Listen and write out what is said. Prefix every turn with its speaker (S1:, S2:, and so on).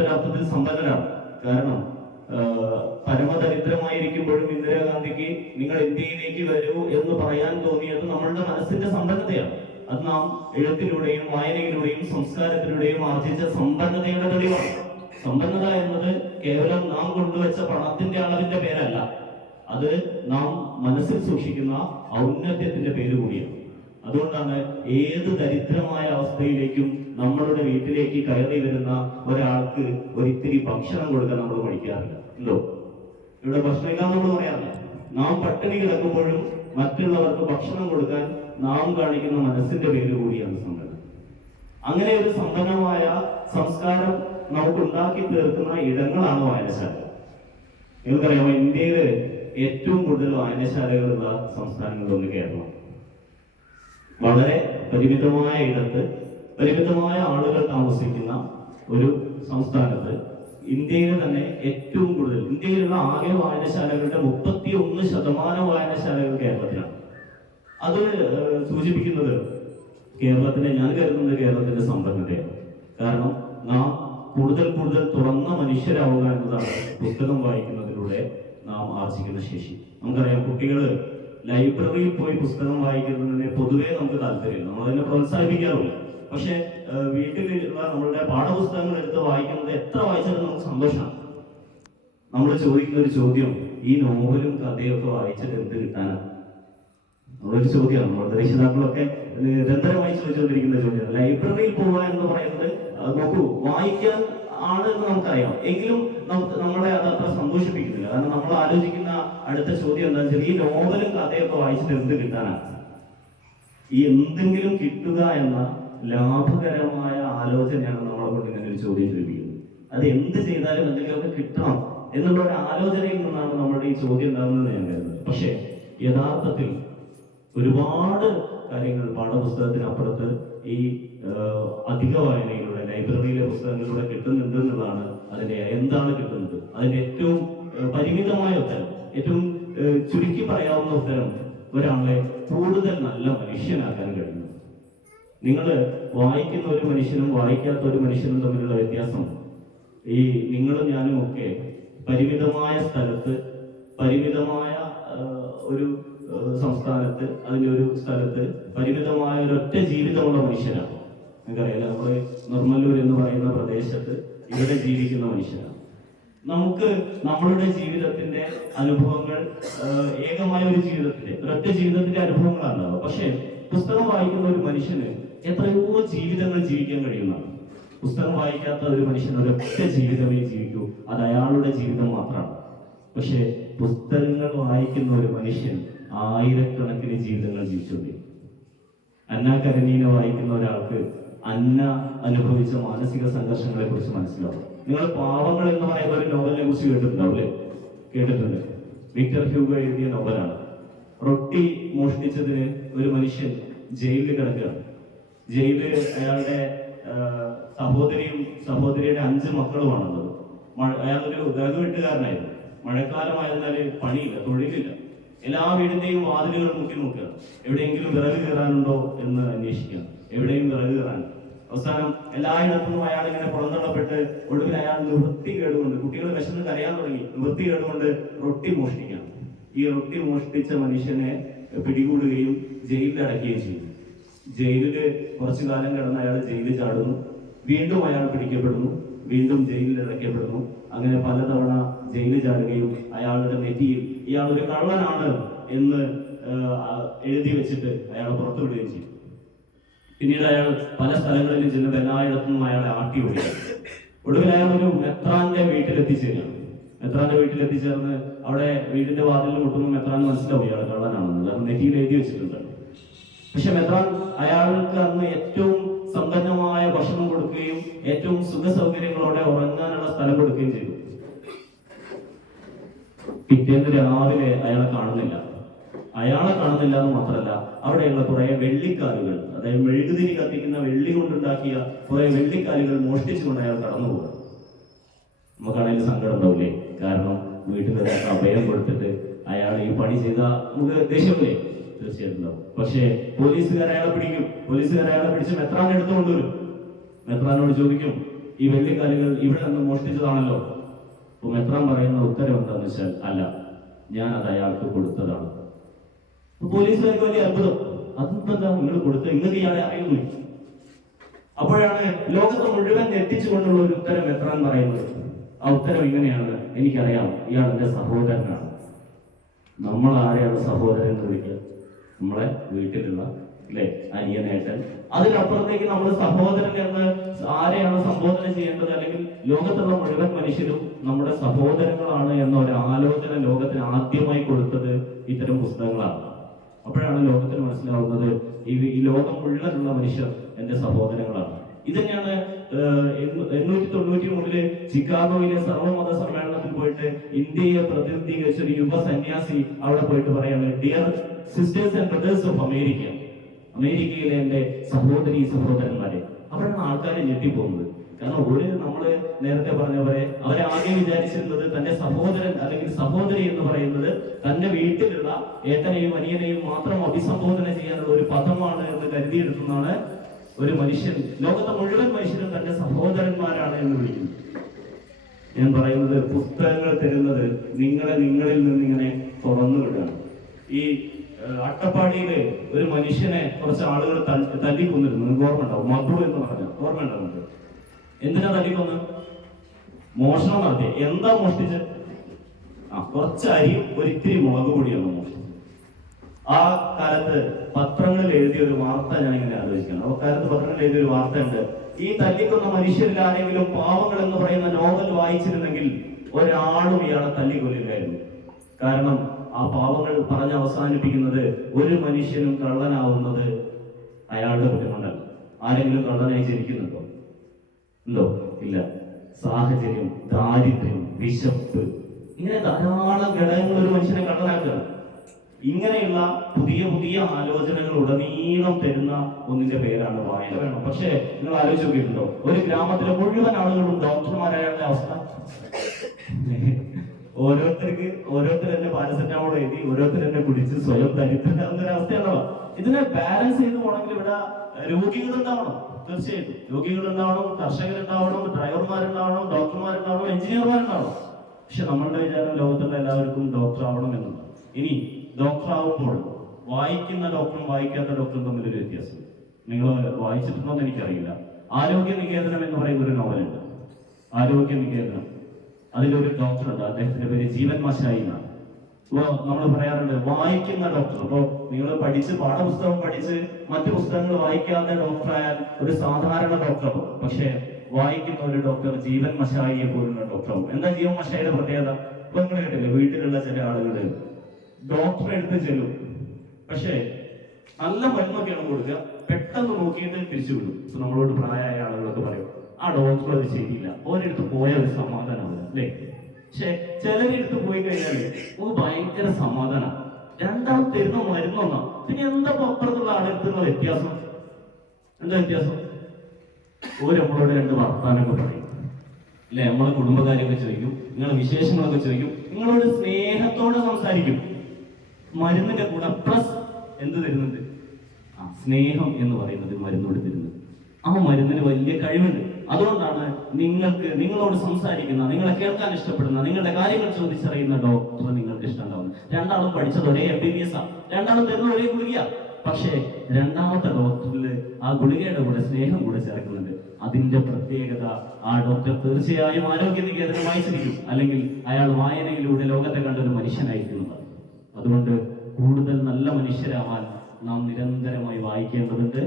S1: മറ്റൊരർത്ഥത്തിൽ സമ്പന്നനാണ് കാരണം പരമദരിദ്രമായിരിക്കുമ്പോഴും ഇന്ദിരാഗാന്ധിക്ക് നിങ്ങൾ ഇന്ത്യയിലേക്ക് വരൂ എന്ന് പറയാൻ തോന്നിയത് നമ്മളുടെ മനസ്സിന്റെ സമ്പന്നതയാണ്. അത് നാം എഴുത്തിലൂടെയും വായനയിലൂടെയും സംസ്കാരത്തിലൂടെയും ആർജിച്ച സമ്പന്നതയുടെ തെളിവാണ്. സമ്പന്നത എന്നത് കേവലം നാം കൊണ്ടുവച്ച പണത്തിന്റെ അളവിന്റെ പേരല്ല. അത് നാം മനസ്സിൽ സൂക്ഷിക്കുന്ന ഔന്നത്യത്തിന്റെ പേര് കൂടിയാണ്. അതുകൊണ്ടാണ് ഏത് ദരിദ്രമായ അവസ്ഥയിലേക്കും നമ്മളുടെ വീട്ടിലേക്ക് കയറി വരുന്ന ഒരാൾക്ക് ഒരിത്തിരി ഭക്ഷണം കൊടുക്കാൻ നമ്മൾ പഠിക്കാറില്ല. എന്തോ? ഇവിടെ ഭക്ഷണമില്ല നമ്മൾ പറയാറില്ല. നാം പട്ടിണി കിടക്കുമ്പോഴും മറ്റുള്ളവർക്ക് ഭക്ഷണം കൊടുക്കാൻ നാം കാണിക്കുന്ന മനസ്സിന്റെ പേര് കൂടിയാണ് സമ്പന്നം അങ്ങനെ ഒരു സമ്പന്നമായ സംസ്കാരം നമുക്ക് ഉണ്ടാക്കി തീർക്കുന്ന ഇടങ്ങളാണ് വായനശാല. നിങ്ങൾക്കറിയാമോ ഇന്ത്യയിലെ ഏറ്റവും കൂടുതൽ വായനശാലകളുള്ള സംസ്ഥാനങ്ങളിലൊന്ന് കേരളം. വളരെ പരിമിതമായ ഇടത്ത് പരിമിതമായ ആളുകൾ താമസിക്കുന്ന ഒരു സംസ്ഥാനത്ത് ഇന്ത്യയിലെ തന്നെ ഏറ്റവും കൂടുതൽ ഇന്ത്യയിലുള്ള ആകെ വായനശാലകളുടെ മുപ്പത്തി ഒന്ന് ശതമാനം വായനശാലകൾ കേരളത്തിലാണ്. അത് സൂചിപ്പിക്കുന്നത് കേരളത്തിന്റെ ഞാൻ കരുതുന്നത് കേരളത്തിന്റെ സമ്പന്നതയാണ്. കാരണം നാം കൂടുതൽ കൂടുതൽ തുറന്ന മനുഷ്യരാവുക എന്നതാണ് പുസ്തകം വായിക്കുന്നതിലൂടെ നാം ആർജിക്കുന്ന ശേഷി. നമുക്കറിയാം കുട്ടികൾ ലൈബ്രറിയിൽ പോയി പുസ്തകം വായിക്കുന്നതിന് പൊതുവേ നമുക്ക് താല്പര്യമില്ല. നമ്മൾ അതിനെ പ്രോത്സാഹിപ്പിക്കാറില്ല പക്ഷെ വീട്ടിലുള്ള നമ്മളുടെ പാഠപുസ്തകങ്ങൾ എടുത്ത് വായിക്കുന്നത് എത്ര വായിച്ചാലും നമുക്ക് സന്തോഷമാണ്. നമ്മൾ ചോദിക്കുന്ന ഒരു ചോദ്യം ഈ നോവലും കഥയൊക്കെ വായിച്ചിട്ട് എന്ത് കിട്ടാനാണ് നമ്മളൊരു ചോദ്യമാണ്. നമ്മുടെ രക്ഷിതാക്കളൊക്കെ നിരന്തരമായി ചോദിച്ചുകൊണ്ടിരിക്കുന്ന ചോദ്യമാണ്. ലൈബ്രറിയിൽ പോവുക എന്ന് പറയുന്നത് നോക്കൂ വായിക്കാൻ ആണ് എന്ന് നമുക്കറിയാം. എങ്കിലും നമുക്ക് നമ്മളെ അത് അത്ര സന്തോഷിപ്പിക്കുന്നില്ല. കാരണം നമ്മൾ ആലോചിക്കുന്ന അടുത്ത ചോദ്യം എന്താണെന്ന് വെച്ചാൽ ഈ നോവലും കഥയൊക്കെ വായിച്ചിട്ട് എന്ത് കിട്ടാനാണ് ഈ എന്തെങ്കിലും കിട്ടുക എന്ന ലാഭകരമായ ആലോചനയാണ് നമ്മളെ കൊണ്ട് ഇങ്ങനെ ഒരു ചോദ്യം ചോദിക്കുന്നത്. അത് എന്ത് ചെയ്താലും എന്തെങ്കിലുമൊക്കെ കിട്ടണം എന്നുള്ള ഒരു ആലോചനയിൽ നിന്നാണ് നമ്മുടെ ഈ ചോദ്യം ഉണ്ടാകുന്നത് ഞാൻ കരുതുന്നത് പക്ഷേ യഥാർത്ഥത്തിൽ ഒരുപാട് കാര്യങ്ങൾ പാഠപുസ്തകത്തിനപ്പുറത്ത് ഈ അധിക വായനയിലൂടെ ലൈബ്രറിയിലെ പുസ്തകങ്ങളിലൂടെ കിട്ടുന്നുണ്ട് എന്നുള്ളതാണ് അതിന്റെ എന്താണ് കിട്ടുന്നത്? അതിന്റെ ഏറ്റവും പരിമിതമായ ഉത്തരം. ഏറ്റവും ചുരുക്കി പറയാവുന്ന ഉത്തരം ഒരാളെ കൂടുതൽ നല്ല മനുഷ്യനാക്കാൻ കഴിയും. നിങ്ങൾ വായിക്കുന്ന ഒരു മനുഷ്യനും വായിക്കാത്ത ഒരു മനുഷ്യനും തമ്മിലുള്ള വ്യത്യാസം ഈ നിങ്ങളും ഞാനും ഒക്കെ പരിമിതമായ സ്ഥലത്ത് പരിമിതമായ ഒരു സംസ്ഥാനത്ത് അതിന്റെ ഒരു സ്ഥലത്ത് പരിമിതമായ ഒരൊറ്റ ജീവിതമുള്ള മനുഷ്യനാണ് നിങ്ങൾക്കറിയാലോ നമ്മൾ നിർമ്മല്ലൂർ എന്ന് പറയുന്ന പ്രദേശത്ത് ഇവിടെ ജീവിക്കുന്ന മനുഷ്യരാണ്. നമുക്ക് നമ്മളുടെ ജീവിതത്തിന്റെ അനുഭവങ്ങൾ ഏകമായ ഒരു ജീവിതത്തിന്റെ ഒരൊറ്റ ജീവിതത്തിന്റെ അനുഭവങ്ങളാണ് പക്ഷെ പുസ്തകം വായിക്കുന്ന ഒരു മനുഷ്യന് എത്രയോ ജീവിതങ്ങൾ ജീവിക്കാൻ കഴിയുന്നതാണ്. പുസ്തകം വായിക്കാത്ത ഒരു മനുഷ്യൻ ഒരൊറ്റ ജീവിതമേ ജീവിക്കൂ. അത് അയാളുടെ ജീവിതം മാത്രമാണ്. പക്ഷേ പുസ്തകങ്ങൾ വായിക്കുന്ന ഒരു മനുഷ്യൻ ആയിരക്കണക്കിന് ജീവിതങ്ങൾ ജീവിച്ചുകൊണ്ടിരിക്കും. അന്നാ കരനീനെ വായിക്കുന്ന ഒരാൾക്ക് അന്ന അനുഭവിച്ച മാനസിക സംഘർഷങ്ങളെ കുറിച്ച് മനസ്സിലാവും. നിങ്ങൾ പാവങ്ങൾ എന്ന് പറയുന്ന ഒരു നോവലിനെ കുറിച്ച് കേട്ടിട്ടുണ്ടാവും അല്ലേ? കേട്ടിട്ടുണ്ട്. വിക്ടർ ഹ്യൂഗ എഴുതിയ നോവലാണ്. റൊട്ടി മോഷ്ടിച്ചതിന് ഒരു മനുഷ്യൻ ജയിലിൽ കിടക്കുകയാണ്. ജയിലിൽ അയാളുടെ സഹോദരിയും സഹോദരിയുടെ അഞ്ച് മക്കളുമാണുള്ളത്. അയാളൊരു വിറക് വെട്ടുകാരനായിരുന്നു മഴക്കാലമായിരുന്നാൽ പണിയില്ല തൊഴിലില്ല. എല്ലാ വീടിന്റെയും വാതിലുകൾ മുട്ടി നോക്കുക എവിടെയെങ്കിലും വിറക് കയറാനുണ്ടോ എന്ന് അന്വേഷിക്കുക എവിടെയും വിറക് കയറാൻ അവസാനം എല്ലായിടത്തും അയാൾ ഇങ്ങനെ പുറന്തള്ളപ്പെട്ട് ഒടുവിൽ അയാൾ നിവൃത്തി കേടുകൊണ്ട് കുട്ടികൾ വിശന്ന് കരയാൻ തുടങ്ങി. നിവൃത്തി കേടുകൊണ്ട് റൊട്ടി മോഷ്ടിക്കാം. ഈ റൊട്ടി മോഷ്ടിച്ച മനുഷ്യനെ പിടികൂടുകയും ജയിലിൽ അടക്കുകയും ചെയ്തു. ജയിലിൽ കുറച്ചു കാലം കിടന്ന് അയാൾ ജയിലിൽ ചാടുന്നു. വീണ്ടും അയാൾ പിടിക്കപ്പെടുന്നു. വീണ്ടും ജയിലിൽ അടയ്ക്കപ്പെടുന്നു. അങ്ങനെ പലതവണ ജയിലിൽ ചാടുകയും അയാളുടെ നെറ്റിയിൽ ഇയാൾ ഒരു കള്ളനാണ് എന്ന് എഴുതി വെച്ചിട്ട് അയാൾ പുറത്തു വിടുകയും ചെയ്യും പിന്നീട് അയാൾ പല സ്ഥലങ്ങളിലും ചെന്ന് എല്ലായിടത്തും അയാളെ ആട്ടി ഓടി. ഒടുവിൽ അയാൾ ഒരു മെത്രാന്റെ വീട്ടിൽ എത്തിച്ചേരുകയാണ് മെത്രാന്റെ വീട്ടിൽ എത്തിച്ചേർന്ന് അവിടെ വീടിന്റെ വാതിലിൽ മുട്ടുമ്പോൾ മെത്രാൻ മനസ്സിലാവും ഇയാൾ കള്ളനാണെന്ന്. കാരണം നെറ്റിയിൽ എഴുതി വെച്ചിട്ടുണ്ട്. പക്ഷെ മെത്രാൻ അയാൾക്ക് അന്ന് ഏറ്റവും സമ്പന്നമായ ഭക്ഷണം കൊടുക്കുകയും ഏറ്റവും സുഖ സൗകര്യങ്ങളോടെ ഉറങ്ങാനുള്ള സ്ഥലം കൊടുക്കുകയും ചെയ്തു. പിറ്റേന്ന് രാവിലെ അയാളെ കാണുന്നില്ല. അയാളെ കാണുന്നില്ല എന്ന് മാത്രമല്ല അവിടെയുള്ള കുറെ വെള്ളിക്കാലുകൾ അതായത് മെഴുകുതിരി കത്തിക്കുന്ന വെള്ളി കൊണ്ടുണ്ടാക്കിയ കുറെ വെള്ളിക്കാലുകൾ മോഷ്ടിച്ചുകൊണ്ട് അയാൾ കടന്നു പോകുക നമുക്കാണെങ്കിൽ സങ്കടം ഉണ്ടാവില്ലേ? കാരണം വീട്ടിൽ ഒരാൾക്ക് അഭയം കൊടുത്തിട്ട് അയാൾ ഈ പണി ചെയ്ത നമുക്ക് ദേഷ്യമില്ലേ? തീർച്ചയായിട്ടും പക്ഷേ പോലീസുകാർ അയാളെ പിടിക്കും. പോലീസുകാർ അയാളെ പിടിച്ച് മെത്രാനെ എടുത്തു കൊണ്ടുവരും. മെത്രാനോട് ചോദിക്കും ഈ വെള്ളിക്കാലുകൾ ഇവിടെ നിന്ന് മോഷ്ടിച്ചതാണല്ലോ? അപ്പൊ മെത്രാൻ പറയുന്ന ഉത്തരം എന്താണെന്ന് വെച്ചാൽ അല്ല ഞാൻ അത് അയാൾക്ക് കൊടുത്തതാണ്. പോലീസുകാർക്ക് വലിയ അത്ഭുതം അതെന്താ നിങ്ങൾ കൊടുത്ത നിങ്ങൾക്ക് ഇയാളെ അറിയുന്നു അപ്പോഴാണ് ലോകത്ത് മുഴുവൻ ഞെട്ടിച്ചുകൊണ്ടുള്ള ഒരു ഉത്തരം എത്രാൻ പറയുന്നത്? ആ ഉത്തരം ഇങ്ങനെയാണ്. എനിക്കറിയാം. ഇയാൾ എന്റെ സഹോദരനാണ്. നമ്മൾ ആരെയാണ് സഹോദരൻ എന്ന് വിളിക്കുക? നമ്മളെ വീട്ടിലുള്ള അല്ലെ? അനിയനേട്ടൻ അതിനപ്പുറത്തേക്ക് നമ്മൾ സഹോദരൻ എന്ന് ആരെയാണ് സംബോധന ചെയ്യേണ്ടത്? അല്ലെങ്കിൽ ലോകത്തുള്ള മുഴുവൻ മനുഷ്യരും നമ്മുടെ സഹോദരങ്ങളാണ് എന്ന ഒരു ആലോചന ലോകത്തിന് ആദ്യമായി കൊടുത്തത് ഇത്തരം പുസ്തകങ്ങളാണ്. അപ്പോഴാണ് ലോകത്തിന് മനസ്സിലാവുന്നത് ഈ ലോകം മുഴുവനുള്ള മനുഷ്യർ എന്റെ സഹോദരങ്ങളാണ്. ഇത് തന്നെയാണ് എണ്ണൂറ്റി തൊണ്ണൂറ്റി മൂന്നിൽ ചിക്കാഗോയിലെ സർവമത സമ്മേളനത്തിൽ പോയിട്ട് ഇന്ത്യയെ പ്രതിനിധീകരിച്ച ഒരു യുവ സന്യാസി അവിടെ പോയിട്ട് പറയാണ് dear sisters and brothers of America അമേരിക്കയിലെ എന്റെ സഹോദരി സഹോദരന്മാരെ അവിടെയാണ് ആൾക്കാരെ ഞെട്ടിപ്പോകുന്നത്. കാരണം ഒരു നമ്മൾ നേരത്തെ പറഞ്ഞ പോലെ അവരെ ആദ്യം വിചാരിച്ചിരുന്നത് തന്റെ സഹോദരൻ അല്ലെങ്കിൽ സഹോദരി എന്ന് പറയുന്നത് തന്റെ വീട്ടിലുള്ള ഏട്ടനെയും അനിയനെയും മാത്രം അഭിസംബോധന ചെയ്യാനുള്ള ഒരു പദമാണ് എന്ന് കരുതിയെടുക്കുന്നതാണ് ഒരു മനുഷ്യൻ ലോകത്തെ മുഴുവൻ മനുഷ്യരും തന്റെ സഹോദരന്മാരാണ് എന്ന് വിളിക്കുന്നത് ഞാൻ പറയുന്നത് പുസ്തകങ്ങൾ തരുന്നത് നിങ്ങളെ നിങ്ങളിൽ നിന്ന് ഇങ്ങനെ തുറന്നു വിടുകയാണ് ഈ അട്ടപ്പാടിയിലെ ഒരു മനുഷ്യനെ കുറച്ച് ആളുകൾ തല്ലി- തല്ലിക്കൊന്നിരുന്നു. നിങ്ങൾക്ക് ഓർമ്മ ഉണ്ടാവും മധു എന്ന് പറഞ്ഞു ഓർമ്മ ഉണ്ടാവുന്നത്? എന്തിനാ തല്ലിക്കൊന്ന്? മോഷണം നടത്തി. എന്താ മോഷ്ടിച്ചത് ആ കുറച്ച് അരിയും ഒരിത്തിരി മുളക് പൊടിയാണ് മോഷ്ടിച്ചത്. ആ കാലത്ത് പത്രങ്ങളിൽ എഴുതിയ ഒരു വാർത്ത ഞാൻ ഇങ്ങനെ ആലോചിക്കുന്നത് ആ കാലത്ത് പത്രങ്ങളിൽ എഴുതിയ ഒരു വാർത്ത ഉണ്ട് ഈ തല്ലിക്കൊന്ന മനുഷ്യരിൽ ആരെങ്കിലും പാവങ്ങൾ എന്ന് പറയുന്ന നോവൽ വായിച്ചിരുന്നെങ്കിൽ ഒരാളും ഇയാളെ തല്ലിക്കൊല്ലില്ലായിരുന്നു. കാരണം ആ പാവങ്ങൾ പറഞ്ഞ് അവസാനിപ്പിക്കുന്നത് ഒരു മനുഷ്യനും കള്ളനാവുന്നത് അയാളുടെ കുറ്റം കൊണ്ടല്ല. ആരെങ്കിലും കള്ളനായി ജനിക്കുന്നുണ്ടോ? ഉണ്ടോ? ഇല്ല. സാഹചര്യം ദാരിദ്ര്യം വിശപ്പ്. ഇങ്ങനെ ധാരാളം ഘടകങ്ങൾ ഒരു മനുഷ്യനെ കള്ളനാക്കുകയാണ് ഇങ്ങനെയുള്ള പുതിയ പുതിയ ആലോചനകൾ ഉടനീളം തരുന്ന ഒന്നിന്റെ പേരാണ് വായന വേണം. പക്ഷേ നിങ്ങൾ ആലോചിച്ച് നോക്കിയിട്ടുണ്ടോ? ഒരു ഗ്രാമത്തിലെ മുഴുവൻ ആളുകളും ഡോക്ടർമാരായുള്ള അവസ്ഥ? ഓരോരുത്തർക്ക് ഓരോരുത്തർ തന്നെ പാരസെറ്റാമോൾ എഴുതി ഓരോരുത്തർ എന്നെ കുടിച്ച് സ്വയം ദരിദ്രരാകുന്ന ഒരു അവസ്ഥയാണല്ലോ ഇതിനെ ബാലൻസ് ചെയ്ത് പോകണമെങ്കിൽ ഇവിടെ രോഗികൾ ഉണ്ടാവണം തീർച്ചയായിട്ടും. രോഗികൾ ഉണ്ടാവണം കർഷകരുണ്ടാവണം ഡ്രൈവർമാരുണ്ടാവണം ഡോക്ടർമാരുണ്ടാവണം എഞ്ചിനീയർമാരുണ്ടാവണം. പക്ഷെ നമ്മളുടെ വിചാരം ലോകത്തുള്ള എല്ലാവർക്കും ഡോക്ടർ ആവണം എന്നുള്ളത് ഇനി ഡോക്ടർ ആവുമ്പോൾ വായിക്കുന്ന ഡോക്ടറും വായിക്കാത്ത ഡോക്ടറും തമ്മിലൊരു വ്യത്യാസം നിങ്ങൾ വായിച്ചിട്ടുണ്ടോ എന്ന് എനിക്കറിയില്ല. ആരോഗ്യ നികേതനം എന്ന് പറയുന്ന ഒരു നോവലുണ്ട്. ആരോഗ്യ നികേതനം. അതിലൊരു ഡോക്ടർ ഉണ്ട് അദ്ദേഹത്തിന്റെ പേര് ജീവൻ മശായി എന്നാണ്. അപ്പോ നമ്മൾ പറയാറുണ്ട് വായിക്കുന്ന ഡോക്ടർ അപ്പോ നിങ്ങൾ പഠിച്ച് പാഠപുസ്തകം പഠിച്ച് മറ്റു പുസ്തകങ്ങൾ വായിക്കാതെ ഡോക്ടറായാൽ ഒരു സാധാരണ ഡോക്ടർ പക്ഷേ വായിക്കുന്ന ഒരു ഡോക്ടർ ജീവൻ മശായിയെ പോലുള്ള ഡോക്ടറാവും എന്താ ജീവൻ മശായിയുടെ പ്രത്യേകത? ഇപ്പൊ നിങ്ങൾ കേട്ടില്ലേ വീട്ടിലുള്ള ചില ആളുകൾ ഡോക്ടർ എടുത്ത് ചെല്ലും. പക്ഷേ നല്ല മരുന്നൊക്കെയാണ് കൊടുക്കുക. പെട്ടെന്ന് നോക്കിയിട്ട് തിരിച്ചു വിടും. ഇപ്പൊ നമ്മളോട് പ്രായമായ ആളുകളൊക്കെ പറയും ആ ഡോക്ടർ അത് ശരിയില്ല ഓരോടുത്ത് പോയ ഒരു സമാധാനമാണ്. അല്ലേ? പക്ഷെ ചിലരെടുത്ത് പോയി കഴിഞ്ഞാൽ നമുക്ക് ഭയങ്കര സമാധാനം. രണ്ടാൾ തരുന്ന മരുന്നൊന്നാ പിന്നെ എന്താ അപ്പുറത്തുള്ള ആളെടുത്തുള്ള വ്യത്യാസം? എന്താ വ്യത്യാസം? ഓര് നമ്മളോട് രണ്ട് വർത്താനൊക്കെ പറയും. അല്ലെ? നമ്മളെ കുടുംബകാര്യമൊക്കെ ചോദിക്കും. നിങ്ങളെ വിശേഷങ്ങളൊക്കെ ചോദിക്കും. നിങ്ങളോട് സ്നേഹത്തോടെ സംസാരിക്കും. മരുന്നിന്റെ കൂടെ പ്ലസ് എന്ത് തരുന്നുണ്ട്? ആ സ്നേഹം എന്ന് പറയുന്നത് മരുന്നോട് തരുന്നത്. ആ മരുന്നിന് വലിയ കഴിവുണ്ട്. അതുകൊണ്ടാണ് നിങ്ങൾക്ക് നിങ്ങളോട് സംസാരിക്കുന്ന നിങ്ങളെ കേൾക്കാൻ ഇഷ്ടപ്പെടുന്ന നിങ്ങളുടെ കാര്യങ്ങൾ ചോദിച്ചറിയുന്ന ഡോക്ടർ നിങ്ങൾക്ക് ഇഷ്ടമുണ്ടാവുന്നത്. രണ്ടാളും പഠിച്ചത് ഒരേ എം ബി ബി എസ് ആണ് രണ്ടാളും തരുന്ന ഒരേ ഗുളിക പക്ഷേ രണ്ടാമത്തെ ഡോക്ടറിൽ ആ ഗുളികയുടെ കൂടെ സ്നേഹം കൂടെ ചേർക്കുന്നുണ്ട്. അതിന്റെ പ്രത്യേകത ആ ഡോക്ടർ തീർച്ചയായും ആരോഗ്യ നികേതനം വായിച്ചിരിക്കും. അല്ലെങ്കിൽ അയാൾ വായനയിലൂടെ ലോകത്തെ കണ്ട ഒരു അതുകൊണ്ട് കൂടുതൽ നല്ല മനുഷ്യരാവാൻ നാം നിരന്തരമായി വായിക്കേണ്ടതുണ്ട്.